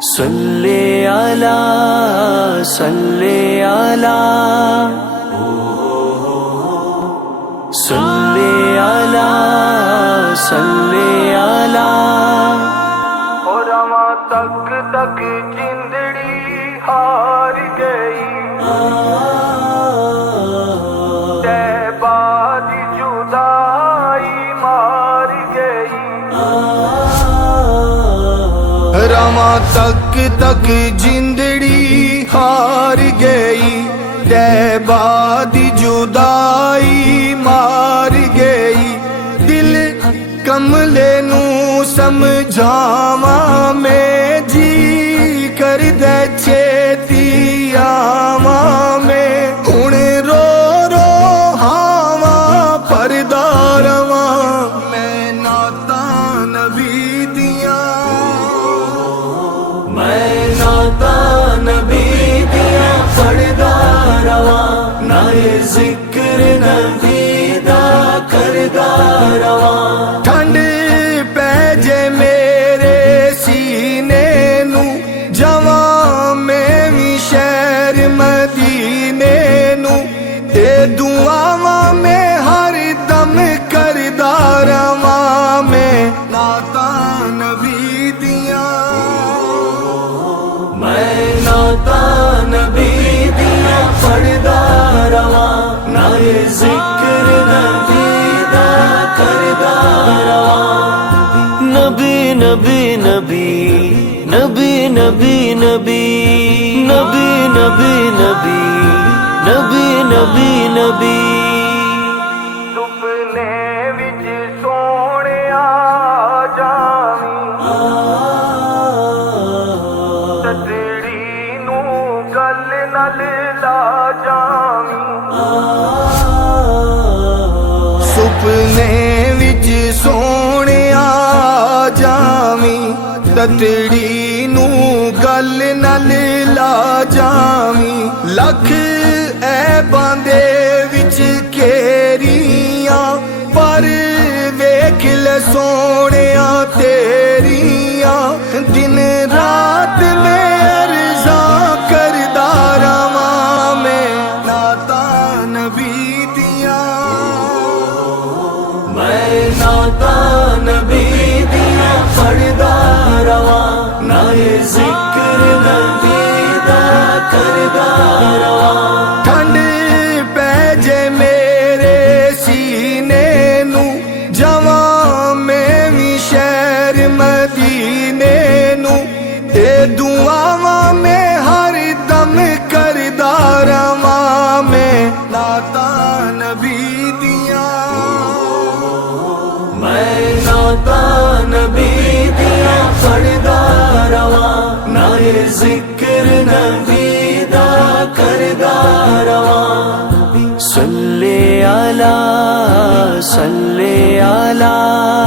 صلی علی صلی علی صلی علی صلی علی رواں تک تک جندڑی ہار گئی طیبہ دی جدائی مار گئی رواں تک تک جندڑی ہار گئی طیبہ دی جدائی مار گئی دل کملے نو سمجھاواں میں جی کر دے چھیتی آواں میں ہن رو رو ہاواں پردہ رواں میں نعتاں نبی دیاں میں نعتاں نبی دیاں پڑھدا رواں نعرے ذکر نبی دا کردا رواں ٹھنڈ پہ جے میرے سینے نو جواں میں وی شہر مدینے نو تے دعاواں میں ہر دم کردا رواں میں نعتاں نبی دیاں میں نعتاں نبی دیاں پڑھدا رواں نعرے ذکر نبی دا کردا رواں نبی نبی نبی نبی نبی نبی نبی نبی نبی نبی نبی نبی سپنے وچ سونیا جاویں تتڑی نو گل نال لا جاویں سپنے وچ سونیا جاویں تتڑی نو گل نال لا جاویں لکھ عیباں دے وچ کیریاں پر ویکھ لے سونیا تیریاں دن رات میں عرضاں کردا رواں میں نعتاں نبی دیاں میں نعتاں نبی دیاں پڑھدا رواں نعرے ذکر نبی دا کردا رواں ٹھنڈ پہ جے میرے سینے نو جواں میں وی شہر مدینے نو تے دعاواں میں ہر دم کردا رواں میں نعتاں نبی دیاں میں نعتاں نبی دیاں پڑھدا رواں نعرے ذکر نبی دا کردا رواں صلی علی صلی علی